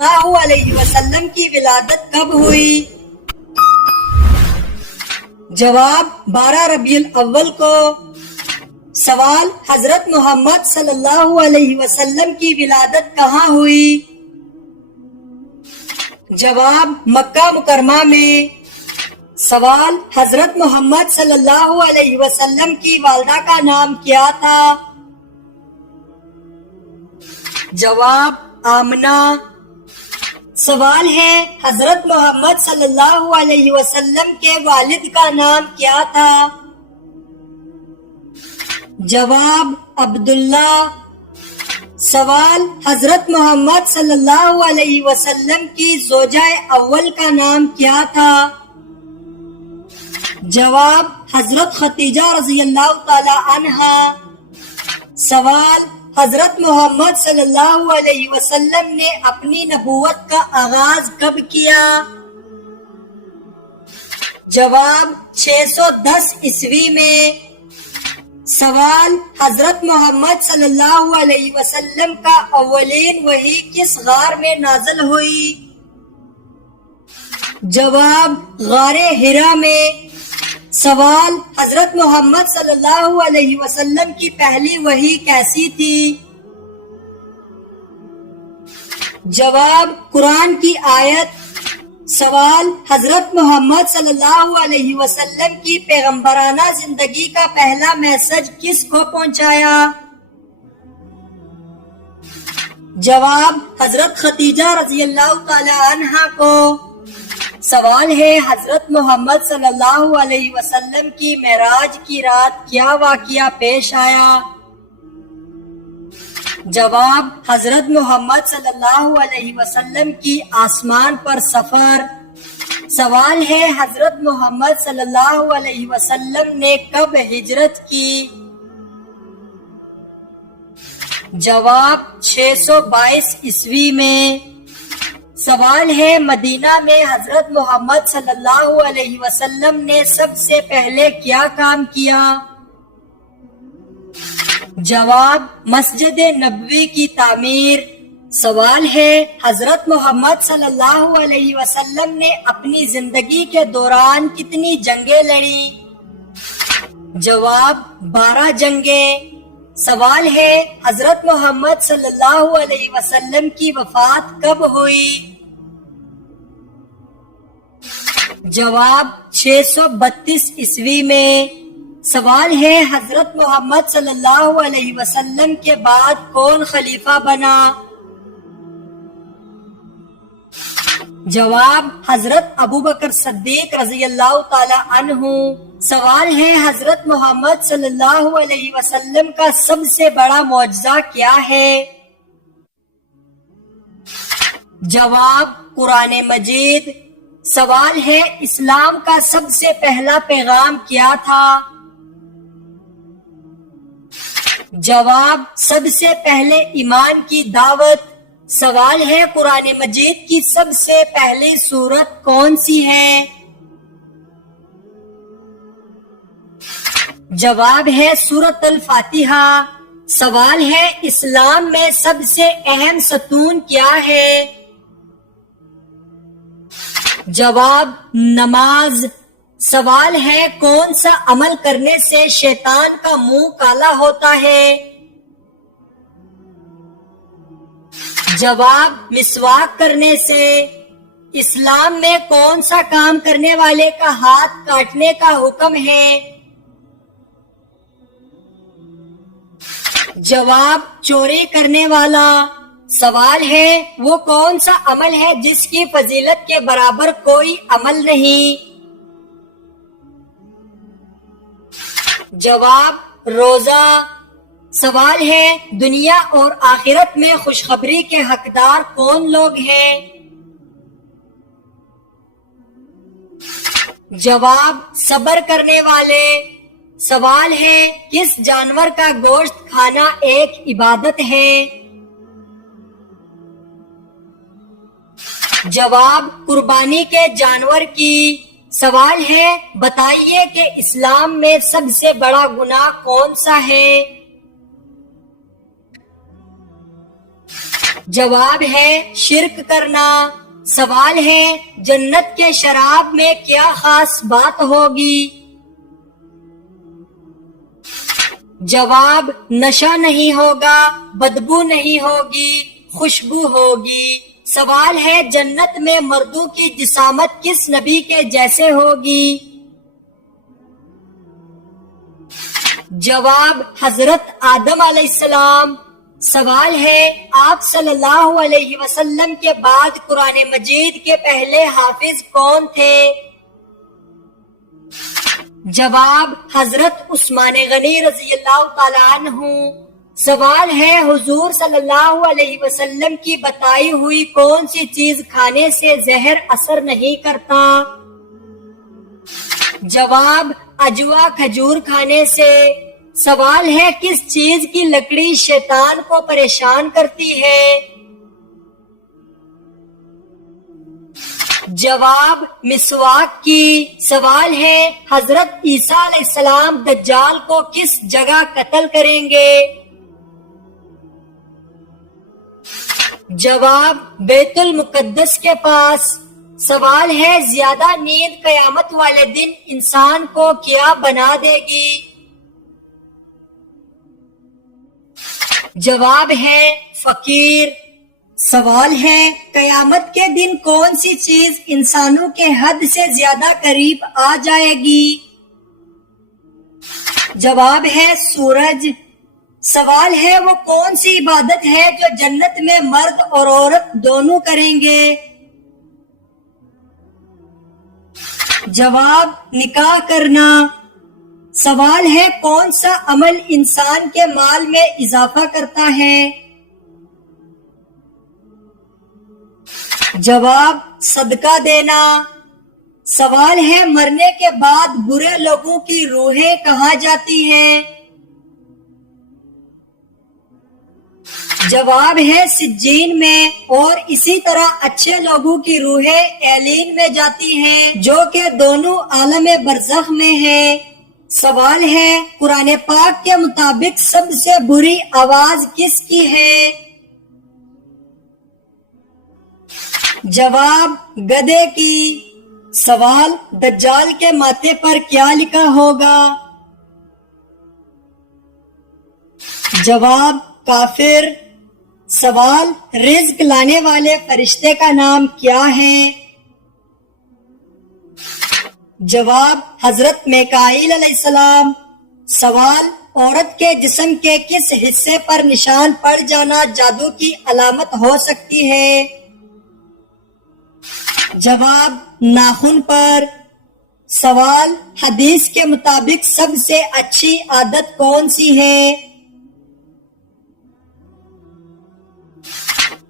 اللہ علیہ وسلم کی ولادت کب ہوئی؟ جواب 12 ربیع الاول کو۔ سوال حضرت محمد صلی اللہ علیہ وسلم کی ولادت کہاں ہوئی؟ جواب مکہ مکرمہ میں۔ سوال حضرت محمد صلی اللہ علیہ وسلم کی والدہ کا نام کیا تھا؟ جواب آمنہ۔ سوال ہے حضرت محمد صلی اللہ علیہ وسلم کے والد کا نام کیا تھا؟ جواب عبداللہ۔ سوال حضرت محمد صلی اللہ علیہ وسلم کی زوجہ اول کا نام کیا تھا؟ جواب حضرت خدیجہ رضی اللہ تعالی عنہا۔ سوال حضرت محمد صلی اللہ علیہ وسلم نے اپنی نبوت کا آغاز کب کیا؟ جواب 610 عیسوی میں۔ سوال حضرت محمد صلی اللہ علیہ وسلم کا اولین وحی کس غار میں نازل ہوئی؟ جواب غار حرا میں۔ سوال حضرت محمد صلی اللہ علیہ وسلم کی پہلی وحی کیسی تھی؟ جواب قرآن کی آیت۔ سوال حضرت محمد صلی اللہ علیہ وسلم کی پیغمبرانہ زندگی کا پہلا میسج کس کو پہنچایا؟ جواب حضرت خدیجہ رضی اللہ تعالی عنہا کو۔ سوال ہے حضرت محمد صلی اللہ علیہ وسلم کی معراج کی رات کیا واقعہ پیش آیا؟ جواب حضرت محمد صلی اللہ علیہ وسلم کی آسمان پر سفر۔ سوال ہے حضرت محمد صلی اللہ علیہ وسلم نے کب ہجرت کی؟ جواب 622 عیسوی میں۔ سوال ہے مدینہ میں حضرت محمد صلی اللہ علیہ وسلم نے سب سے پہلے کیا کام کیا؟ جواب مسجد نبوی کی تعمیر۔ سوال ہے حضرت محمد صلی اللہ علیہ وسلم نے اپنی زندگی کے دوران کتنی جنگیں لڑیں؟ جواب 12 جنگیں۔ سوال ہے حضرت محمد صلی اللہ علیہ وسلم کی وفات کب ہوئی؟ جواب 632 عیسوی میں۔ سوال ہے حضرت محمد صلی اللہ علیہ وسلم کے بعد کون خلیفہ بنا؟ جواب حضرت ابوبکر صدیق رضی اللہ تعالی عنہ۔ سوال ہے حضرت محمد صلی اللہ علیہ وسلم کا سب سے بڑا معجزہ کیا ہے؟ جواب قرآن مجید۔ سوال ہے اسلام کا سب سے پہلا پیغام کیا تھا؟ جواب سب سے پہلے ایمان کی دعوت۔ سوال ہے قرآن مجید کی سب سے پہلی سورت کون سی ہے؟ جواب ہے سورۃ الفاتحہ۔ سوال ہے اسلام میں سب سے اہم ستون کیا ہے؟ جواب نماز۔ سوال ہے کون سا عمل کرنے سے شیطان کا منہ کالا ہوتا ہے؟ جواب مسواک کرنے سے۔ اسلام میں کون سا کام کرنے والے کا ہاتھ کاٹنے کا حکم ہے؟ جواب چوری کرنے والا۔ سوال ہے وہ کون سا عمل ہے جس کی فضیلت کے برابر کوئی عمل نہیں؟ جواب روزہ۔ سوال ہے دنیا اور آخرت میں خوشخبری کے حقدار کون لوگ ہیں؟ جواب صبر کرنے والے۔ سوال ہے کس جانور کا گوشت کھانا ایک عبادت ہے؟ جواب قربانی کے جانور کی۔ سوال ہے بتائیے کہ اسلام میں سب سے بڑا گناہ کون سا ہے؟ جواب ہے شرک کرنا۔ سوال ہے جنت کے شراب میں کیا خاص بات ہوگی؟ جواب نشہ نہیں ہوگا، بدبو نہیں ہوگی، خوشبو ہوگی۔ سوال ہے جنت میں مردوں کی جسامت کس نبی کے جیسے ہوگی؟ جواب حضرت آدم علیہ السلام۔ سوال ہے آپ صلی اللہ علیہ وسلم کے بعد قرآن مجید کے پہلے حافظ کون تھے؟ جواب حضرت عثمان غنی رضی اللہ تعالیٰ عنہ۔ سوال ہے حضور صلی اللہ علیہ وسلم کی بتائی ہوئی کون سی چیز کھانے سے زہر اثر نہیں کرتا؟ جواب اجوا کھجور کھانے سے۔ سوال ہے کس چیز کی لکڑی شیطان کو پریشان کرتی ہے؟ جواب مسواک کی۔ سوال ہے حضرت عیسیٰ علیہ السلام دجال کو کس جگہ قتل کریں گے؟ جواب بیت المقدس کے پاس۔ سوال ہے زیادہ نیند قیامت والے دن انسان کو کیا بنا دے گی؟ جواب ہے فقیر۔ سوال ہے قیامت کے دن کون سی چیز انسانوں کے حد سے زیادہ قریب آ جائے گی؟ جواب ہے سورج۔ سوال ہے وہ کون سی عبادت ہے جو جنت میں مرد اور عورت دونوں کریں گے؟ جواب نکاح کرنا۔ سوال ہے کون سا عمل انسان کے مال میں اضافہ کرتا ہے؟ جواب صدقہ دینا۔ سوال ہے مرنے کے بعد برے لوگوں کی روحیں کہاں جاتی ہیں؟ جواب ہے سجین میں، اور اسی طرح اچھے لوگوں کی روحیں ایلین میں جاتی ہیں جو کہ دونوں عالم برزخ میں ہیں۔ سوال ہے قرآن پاک کے مطابق سب سے بری آواز کس کی ہے؟ جواب گدھے کی۔ سوال دجال کے ماتھے پر کیا لکھا ہوگا؟ جواب کافر۔ سوال رزق لانے والے فرشتے کا نام کیا ہے؟ جواب حضرت میکائیل علیہ السلام۔ سوال عورت کے جسم کے کس حصے پر نشان پڑ جانا جادو کی علامت ہو سکتی ہے؟ جواب ناخن پر۔ سوال حدیث کے مطابق سب سے اچھی عادت کون سی ہے؟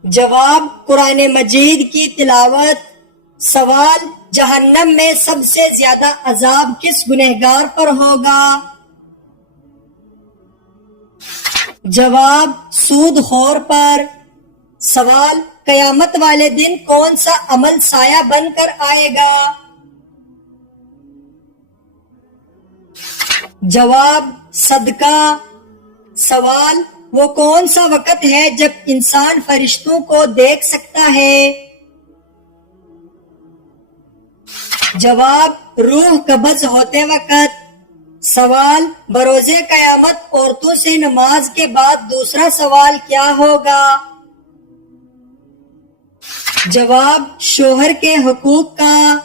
جواب قرآن مجید کی تلاوت۔ سوال جہنم میں سب سے زیادہ عذاب کس گنہگار پر ہوگا؟ جواب سود خور پر۔ سوال قیامت والے دن کون سا عمل سایہ بن کر آئے گا؟ جواب صدقہ۔ سوال وہ کون سا وقت ہے جب انسان فرشتوں کو دیکھ سکتا ہے؟ جواب روح قبض ہوتے وقت۔ سوال بروز قیامت عورتوں سے نماز کے بعد دوسرا سوال کیا ہوگا؟ جواب شوہر کے حقوق کا۔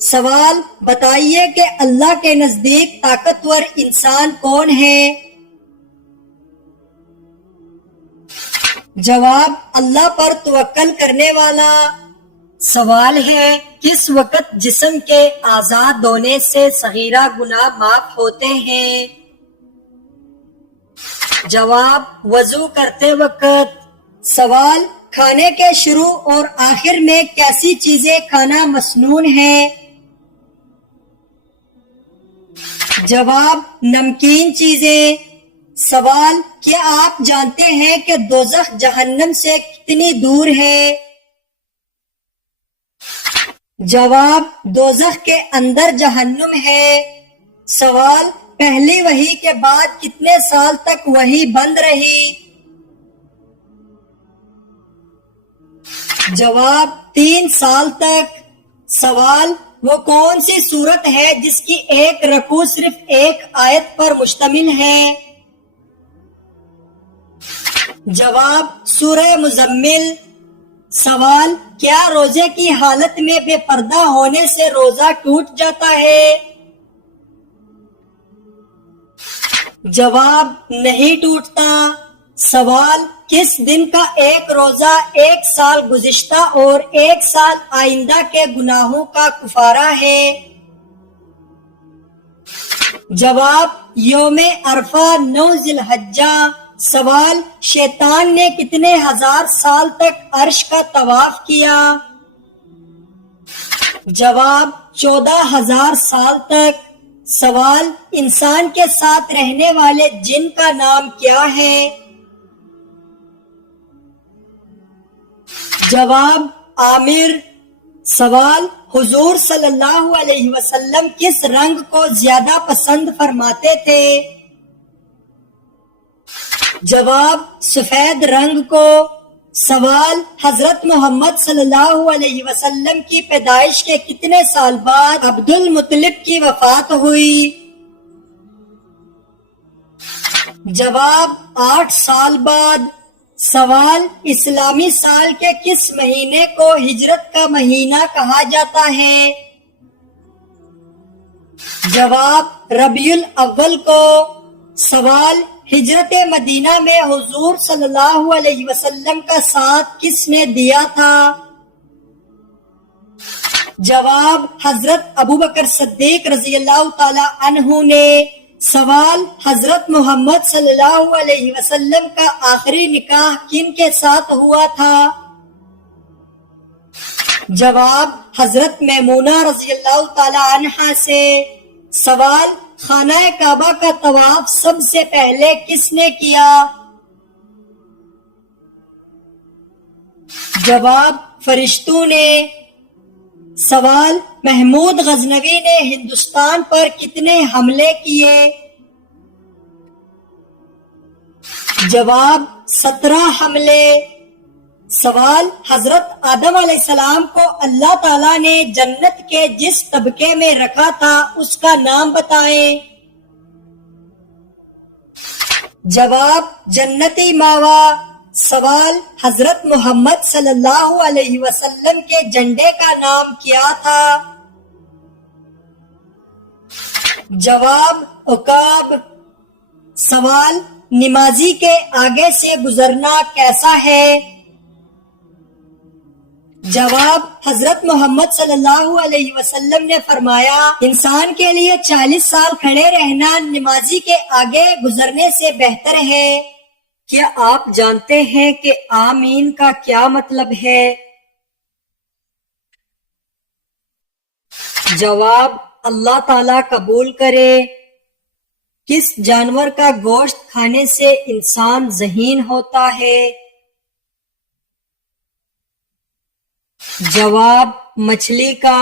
سوال بتائیے کہ اللہ کے نزدیک طاقتور انسان کون ہے؟ جواب اللہ پر توکل کرنے والا۔ سوال ہے کس وقت جسم کے آزاد ہونے سے صغیرہ گناہ معاف ہوتے ہیں؟ جواب وضو کرتے وقت۔ سوال کھانے کے شروع اور آخر میں کیسی چیزیں کھانا مسنون ہے؟ جواب نمکین چیزیں۔ سوال کیا آپ جانتے ہیں کہ دوزخ جہنم سے کتنی دور ہے؟ جواب دوزخ کے اندر جہنم ہے۔ سوال پہلی وحی کے بعد کتنے سال تک وحی بند رہی؟ جواب 3 سال تک۔ سوال وہ کون سی سورت ہے جس کی ایک رکوع صرف ایک آیت پر مشتمل ہے؟ جواب سورہ مزمل۔ سوال کیا روزے کی حالت میں بے پردہ ہونے سے روزہ ٹوٹ جاتا ہے؟ جواب نہیں ٹوٹتا۔ سوال کس دن کا ایک روزہ 1 سال گزشتہ اور 1 سال آئندہ کے گناہوں کا کفارہ ہے؟ جواب یوم عرفہ 9 ذی الحجہ۔ سوال شیطان نے کتنے ہزار سال تک عرش کا طواف کیا؟ جواب 14,000 سال تک۔ سوال انسان کے ساتھ رہنے والے جن کا نام کیا ہے؟ جواب عامر۔ سوال حضور صلی اللہ علیہ وسلم کس رنگ کو زیادہ پسند فرماتے تھے؟ جواب سفید رنگ کو۔ سوال حضرت محمد صلی اللہ علیہ وسلم کی پیدائش کے کتنے سال بعد عبد المطلب کی وفات ہوئی؟ جواب 8 سال بعد۔ سوال اسلامی سال کے کس مہینے کو ہجرت کا مہینہ کہا جاتا ہے؟ جواب ربیع الاول کو۔ سوال ہجرت مدینہ میں حضور صلی اللہ علیہ وسلم کا ساتھ کس نے دیا تھا؟ جواب حضرت ابوبکر صدیق رضی اللہ تعالی عنہ نے۔ سوال حضرت محمد صلی اللہ علیہ وسلم کا آخری نکاح کن کے ساتھ ہوا تھا؟ جواب حضرت میمونہ رضی اللہ تعالی عنہا سے۔ سوال خانہ کعبہ کا طواف سب سے پہلے کس نے کیا؟ جواب فرشتوں نے۔ سوال محمود غزنوی نے ہندوستان پر کتنے حملے کیے؟ جواب 17 حملے۔ سوال حضرت آدم علیہ السلام کو اللہ تعالیٰ نے جنت کے جس طبقے میں رکھا تھا اس کا نام بتائیں۔ جواب جنتی ماوا۔ سوال حضرت محمد صلی اللہ علیہ وسلم کے جھنڈے کا نام کیا تھا؟ جواب عقاب۔ سوال نمازی کے آگے سے گزرنا کیسا ہے؟ جواب حضرت محمد صلی اللہ علیہ وسلم نے فرمایا انسان کے لیے 40 سال کھڑے رہنا نمازی کے آگے گزرنے سے بہتر ہے۔ کیا آپ جانتے ہیں کہ آمین کا کیا مطلب ہے؟ جواب اللہ تعالیٰ قبول کرے۔ کس جانور کا گوشت کھانے سے انسان ذہین ہوتا ہے؟ جواب مچھلی کا۔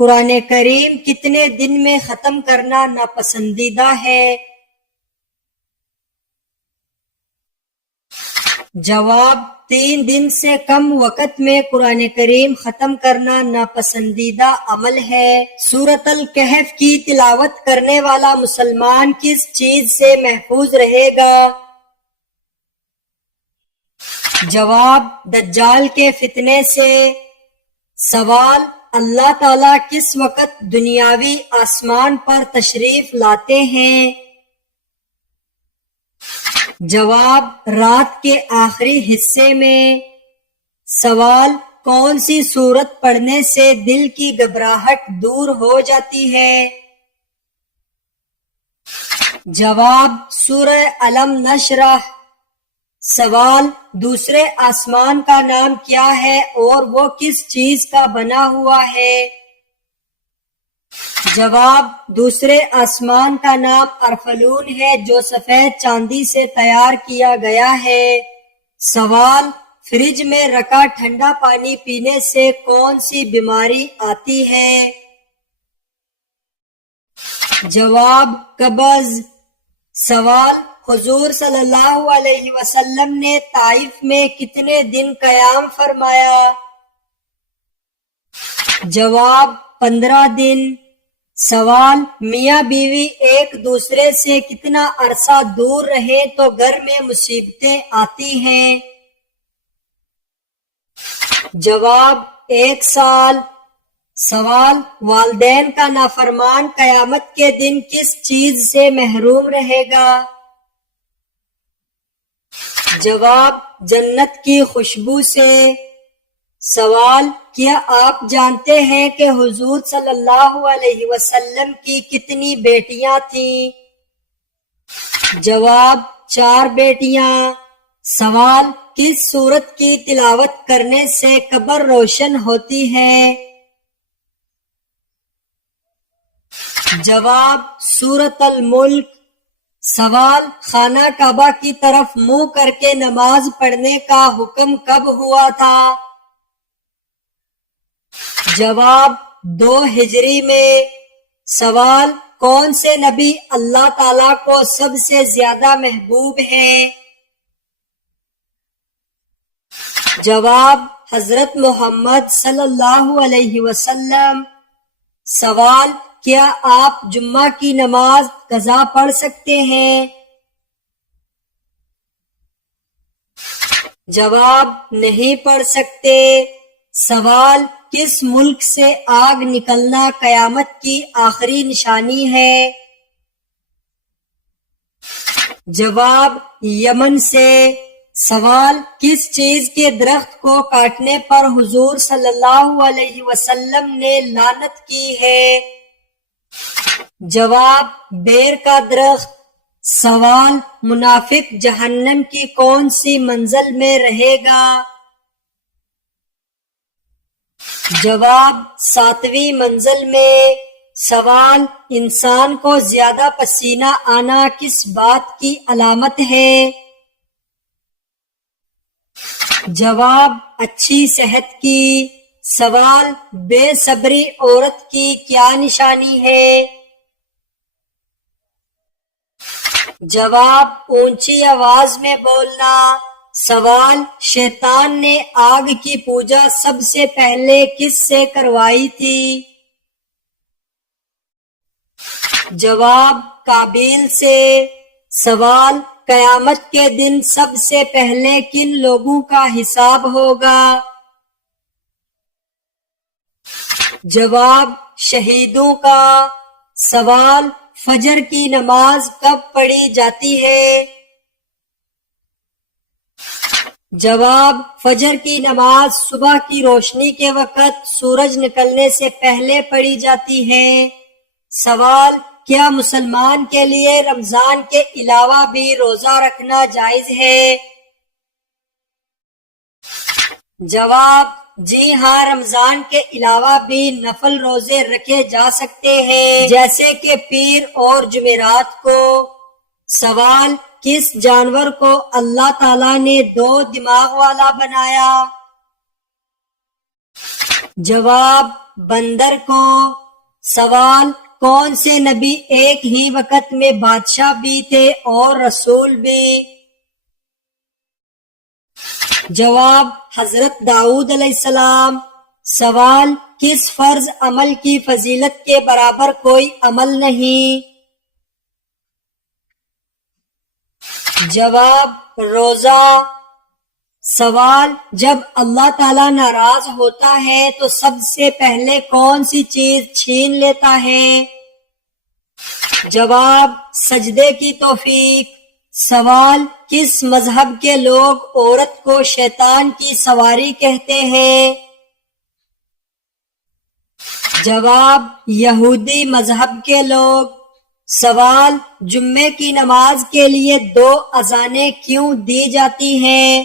قرآن کریم کتنے دن میں ختم کرنا ناپسندیدہ ہے؟ جواب 3 دن سے کم وقت میں قرآن کریم ختم کرنا ناپسندیدہ عمل ہے۔ سورۃ الکہف کی تلاوت کرنے والا مسلمان کس چیز سے محفوظ رہے گا؟ جواب دجال کے فتنے سے۔ سوال اللہ تعالیٰ کس وقت دنیاوی آسمان پر تشریف لاتے ہیں؟ جواب رات کے آخری حصے میں۔ سوال کون سی سورت پڑھنے سے دل کی گھبراہٹ دور ہو جاتی ہے؟ جواب سورہ علم نشرح۔ سوال دوسرے آسمان کا نام کیا ہے اور وہ کس چیز کا بنا ہوا ہے؟ جواب دوسرے آسمان کا نام ارفلون ہے جو سفید چاندی سے تیار کیا گیا ہے۔ سوال فریج میں رکھا ٹھنڈا پانی پینے سے کون سی بیماری آتی ہے؟ جواب قبض۔ سوال حضور صلی اللہ علیہ وسلم نے طائف میں کتنے دن قیام فرمایا؟ جواب 15 دن۔ سوال، میاں بیوی ایک دوسرے سے کتنا عرصہ دور رہے تو گھر میں مصیبتیں آتی ہیں؟ جواب 1 سال۔ سوال، والدین کا نافرمان قیامت کے دن کس چیز سے محروم رہے گا؟ جواب، جنت کی خوشبو سے۔ سوال، کیا آپ جانتے ہیں کہ حضور صلی اللہ علیہ وسلم کی کتنی بیٹیاں تھیں؟ جواب، 4 بیٹیاں۔ سوال، کس سورت کی تلاوت کرنے سے قبر روشن ہوتی ہے؟ جواب، سورۃ الملک۔ سوال، خانہ کعبہ کی طرف منہ کر کے نماز پڑھنے کا حکم کب ہوا تھا؟ جواب، 2 ہجری میں۔ سوال، کون سے نبی اللہ تعالیٰ کو سب سے زیادہ محبوب ہیں؟ جواب، حضرت محمد صلی اللہ علیہ وسلم۔ سوال، کیا آپ جمعہ کی نماز قضا پڑھ سکتے ہیں؟ جواب، نہیں پڑھ سکتے۔ سوال، کس ملک سے آگ نکلنا قیامت کی آخری نشانی ہے؟ جواب، یمن سے۔ سوال، کس چیز کے درخت کو کاٹنے پر حضور صلی اللہ علیہ وسلم نے لعنت کی ہے؟ جواب، بیر کا درخت۔ سوال، منافق جہنم کی کون سی منزل میں رہے گا؟ جواب، 7ویں منزل میں۔ سوال، انسان کو زیادہ پسینہ آنا کس بات کی علامت ہے؟ جواب، اچھی صحت کی۔ سوال، بے صبری عورت کی کیا نشانی ہے؟ جواب، اونچی آواز میں بولنا۔ سوال، شیطان نے آگ کی پوجا سب سے پہلے کس سے کروائی تھی؟ جواب، قابیل سے۔ سوال، قیامت کے دن سب سے پہلے کن لوگوں کا حساب ہوگا؟ جواب، شہیدوں کا۔ سوال، فجر کی نماز کب پڑھی جاتی ہے؟ جواب، فجر کی نماز صبح کی روشنی کے وقت سورج نکلنے سے پہلے پڑھی جاتی ہے۔ سوال، کیا مسلمان کے لیے رمضان کے علاوہ بھی روزہ رکھنا جائز ہے؟ جواب، جی ہاں، رمضان کے علاوہ بھی نفل روزے رکھے جا سکتے ہیں، جیسے کہ پیر اور جمعرات کو۔ سوال، کس جانور کو اللہ تعالیٰ نے 2 دماغ والا بنایا؟ جواب، بندر کو۔ سوال، کون سے نبی ایک ہی وقت میں بادشاہ بھی تھے اور رسول بھی؟ جواب، حضرت داؤد علیہ السلام۔ سوال، کس فرض عمل کی فضیلت کے برابر کوئی عمل نہیں؟ جواب، روزہ۔ سوال، جب اللہ تعالیٰ ناراض ہوتا ہے تو سب سے پہلے کون سی چیز چھین لیتا ہے؟ جواب، سجدے کی توفیق۔ سوال، کس مذہب کے لوگ عورت کو شیطان کی سواری کہتے ہیں؟ جواب، یہودی مذہب کے لوگ۔ سوال، جمعے کی نماز کے لیے 2 اذانیں کیوں دی جاتی ہیں؟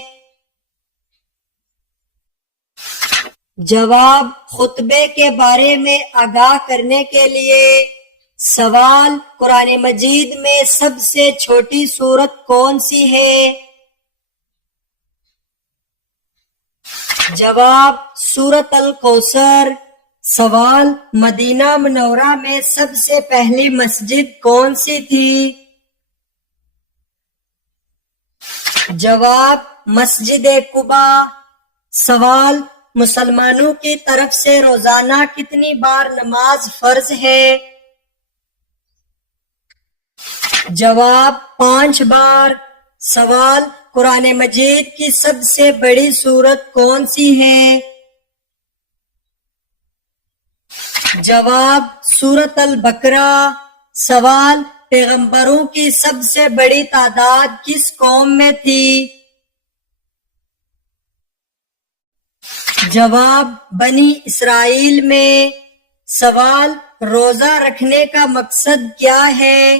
جواب، خطبے کے بارے میں آگاہ کرنے کے لیے۔ سوال، قرآن مجید میں سب سے چھوٹی سورت کون سی ہے؟ جواب، سورۃ الکوثر۔ سوال، مدینہ منورہ میں سب سے پہلی مسجد کون سی تھی؟ جواب مسجد قباء۔ سوال مسلمانوں کی طرف سے روزانہ کتنی بار نماز فرض ہے؟ جواب 5 بار۔ سوال قرآن مجید کی سب سے بڑی سورت کون سی ہے؟ جواب سورۃ البقرہ۔ سوال پیغمبروں کی سب سے بڑی تعداد کس قوم میں تھی؟ جواب بنی اسرائیل میں۔ سوال روزہ رکھنے کا مقصد کیا ہے؟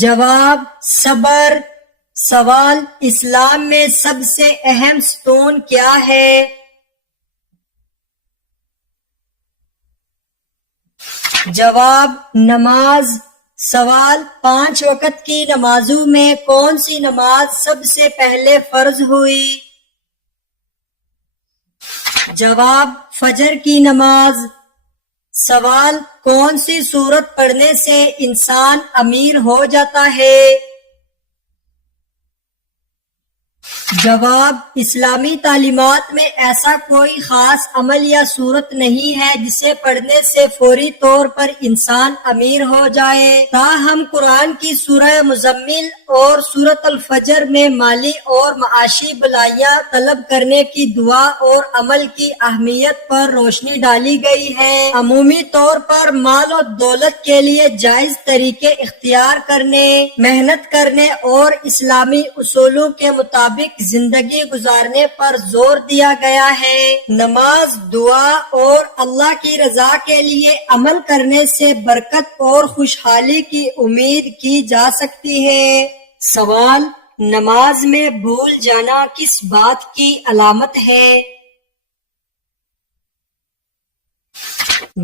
جواب صبر۔ سوال اسلام میں سب سے اہم ستون کیا ہے؟ جواب نماز۔ سوال 5 وقت کی نمازوں میں کون سی نماز سب سے پہلے فرض ہوئی؟ جواب فجر کی نماز۔ سوال کون سی سورت پڑھنے سے انسان امیر ہو جاتا ہے؟ جواب اسلامی تعلیمات میں ایسا کوئی خاص عمل یا صورت نہیں ہے جسے پڑھنے سے فوری طور پر انسان امیر ہو جائے۔ تاہم قرآن کی سورہ مزمل اور سورۃ الفجر میں مالی اور معاشی بھلائیاں طلب کرنے کی دعا اور عمل کی اہمیت پر روشنی ڈالی گئی ہے۔ عمومی طور پر مال و دولت کے لیے جائز طریقے اختیار کرنے، محنت کرنے اور اسلامی اصولوں کے مطابق زندگی گزارنے پر زور دیا گیا ہے۔ نماز، دعا اور اللہ کی رضا کے لیے عمل کرنے سے برکت اور خوشحالی کی امید کی جا سکتی ہے۔ سوال نماز میں بھول جانا کس بات کی علامت ہے؟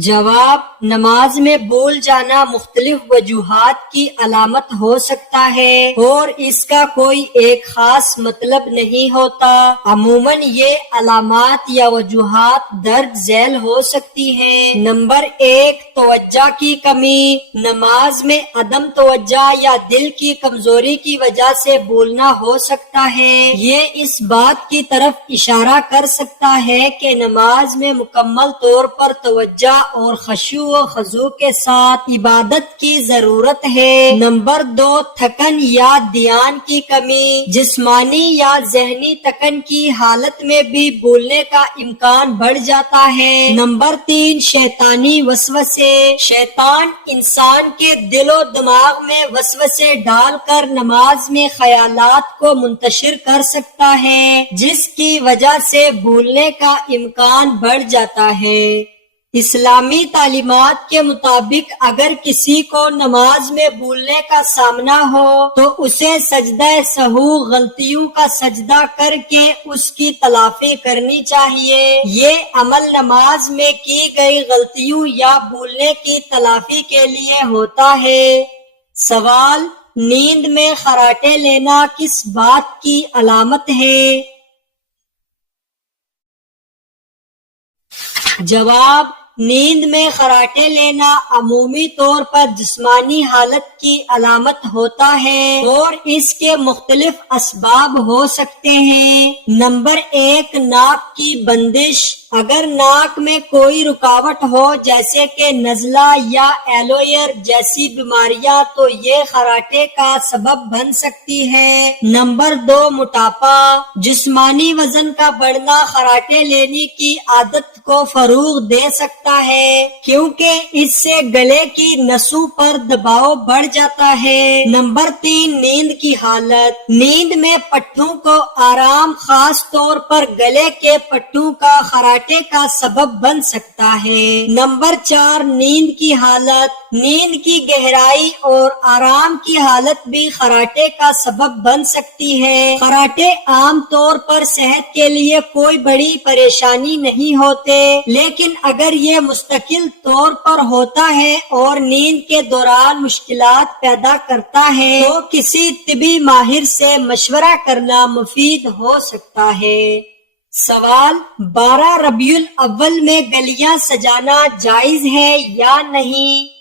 جواب نماز میں بھول جانا مختلف وجوہات کی علامت ہو سکتا ہے اور اس کا کوئی ایک خاص مطلب نہیں ہوتا۔ عموماً یہ علامات یا وجوہات درج ذیل ہو سکتی ہیں۔ نمبر 1 توجہ کی کمی۔ نماز میں عدم توجہ یا دل کی کمزوری کی وجہ سے بھولنا ہو سکتا ہے۔ یہ اس بات کی طرف اشارہ کر سکتا ہے کہ نماز میں مکمل طور پر توجہ اور خشوع و خضوع کے ساتھ عبادت کی ضرورت ہے۔ نمبر 2 تھکن یا دھیان کی کمی۔ جسمانی یا ذہنی تھکن کی حالت میں بھی بھولنے کا امکان بڑھ جاتا ہے۔ نمبر 3 شیطانی وسوسے۔ شیطان انسان کے دل و دماغ میں وسوسے ڈال کر نماز میں خیالات کو منتشر کر سکتا ہے، جس کی وجہ سے بھولنے کا امکان بڑھ جاتا ہے۔ اسلامی تعلیمات کے مطابق اگر کسی کو نماز میں بھولنے کا سامنا ہو تو اسے سجدہ سہو غلطیوں کا سجدہ کر کے اس کی تلافی کرنی چاہیے۔ یہ عمل نماز میں کی گئی غلطیوں یا بھولنے کی تلافی کے لیے ہوتا ہے۔ سوال نیند میں خراٹے لینا کس بات کی علامت ہے؟ جواب نیند میں خراٹے لینا عمومی طور پر جسمانی حالت کی علامت ہوتا ہے اور اس کے مختلف اسباب ہو سکتے ہیں۔ نمبر 1 ناک کی بندش۔ اگر ناک میں کوئی رکاوٹ ہو جیسے کہ نزلہ یا ایلوئر جیسی بیماریاں تو یہ خراٹے کا سبب بن سکتی ہے۔ نمبر 2 موٹاپا۔ جسمانی وزن کا بڑھنا خراٹے لینے کی عادت کو فروغ دے سکتا ہے کیونکہ اس سے گلے کی نسوں پر دباؤ بڑھ جاتا ہے۔ نمبر 3 نیند کی حالت۔ نیند میں پٹھوں کو آرام خاص طور پر گلے کے پٹھوں کا خراٹے کا سبب بن سکتا ہے۔ نمبر 4 نیند کی حالت۔ نیند کی گہرائی اور آرام کی حالت بھی خراٹے کا سبب بن سکتی ہے۔ خراٹے عام طور پر صحت کے لیے کوئی بڑی پریشانی نہیں ہوتے، لیکن اگر یہ مستقل طور پر ہوتا ہے اور نیند کے دوران مشکلات پیدا کرتا ہے تو کسی طبی ماہر سے مشورہ کرنا مفید ہو سکتا ہے۔ سوال 12 ربیع الاول میں گلیاں سجانا جائز ہے یا نہیں؟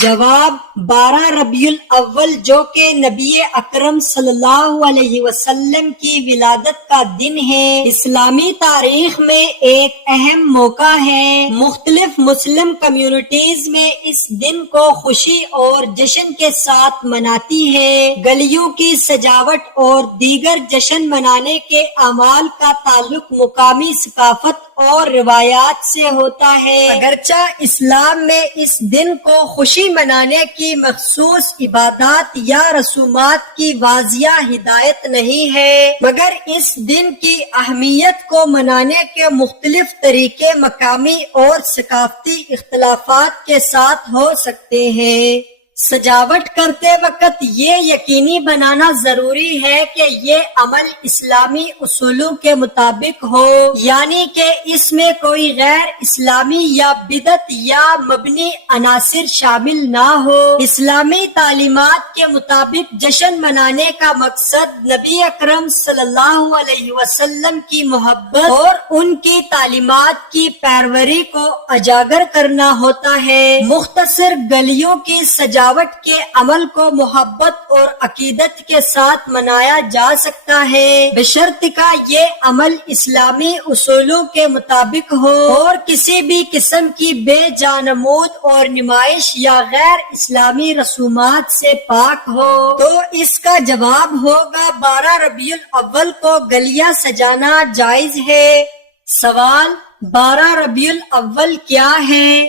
جواب 12 ربیع الاول جو کہ نبی اکرم صلی اللہ علیہ وسلم کی ولادت کا دن ہے، اسلامی تاریخ میں ایک اہم موقع ہے۔ مختلف مسلم کمیونٹیز میں اس دن کو خوشی اور جشن کے ساتھ مناتی ہے۔ گلیوں کی سجاوٹ اور دیگر جشن منانے کے اعمال کا تعلق مقامی ثقافت اور روایات سے ہوتا ہے۔ اگرچہ اسلام میں اس دن کو خوشی منانے کی مخصوص عبادات یا رسومات کی واضح ہدایت نہیں ہے، مگر اس دن کی اہمیت کو منانے کے مختلف طریقے مقامی اور ثقافتی اختلافات کے ساتھ ہو سکتے ہیں۔ سجاوٹ کرتے وقت یہ یقینی بنانا ضروری ہے کہ یہ عمل اسلامی اصولوں کے مطابق ہو، یعنی کہ اس میں کوئی غیر اسلامی یا بدعت یا مبنی عناصر شامل نہ ہو۔ اسلامی تعلیمات کے مطابق جشن منانے کا مقصد نبی اکرم صلی اللہ علیہ وسلم کی محبت اور ان کی تعلیمات کی پیروی کو اجاگر کرنا ہوتا ہے۔ مختصر گلیوں کی سجاوٹ کے عمل کو محبت اور عقیدت کے ساتھ منایا جا سکتا ہے، بشرطیکہ یہ عمل اسلامی اصولوں کے مطابق ہو اور کسی بھی قسم کی بے جانمود اور نمائش یا غیر اسلامی رسومات سے پاک ہو۔ تو اس کا جواب ہوگا 12 ربیع الاول کو گلیاں سجانا جائز ہے۔ سوال 12 ربیع الاول کیا ہے؟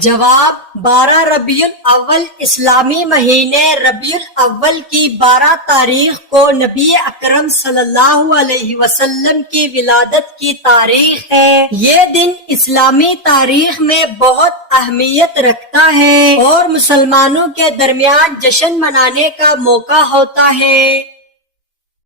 جواب 12 ربیع الاول اسلامی مہینے ربیع الاول کی 12 تاریخ کو نبی اکرم صلی اللہ علیہ وسلم کی ولادت کی تاریخ ہے۔ یہ دن اسلامی تاریخ میں بہت اہمیت رکھتا ہے اور مسلمانوں کے درمیان جشن منانے کا موقع ہوتا ہے۔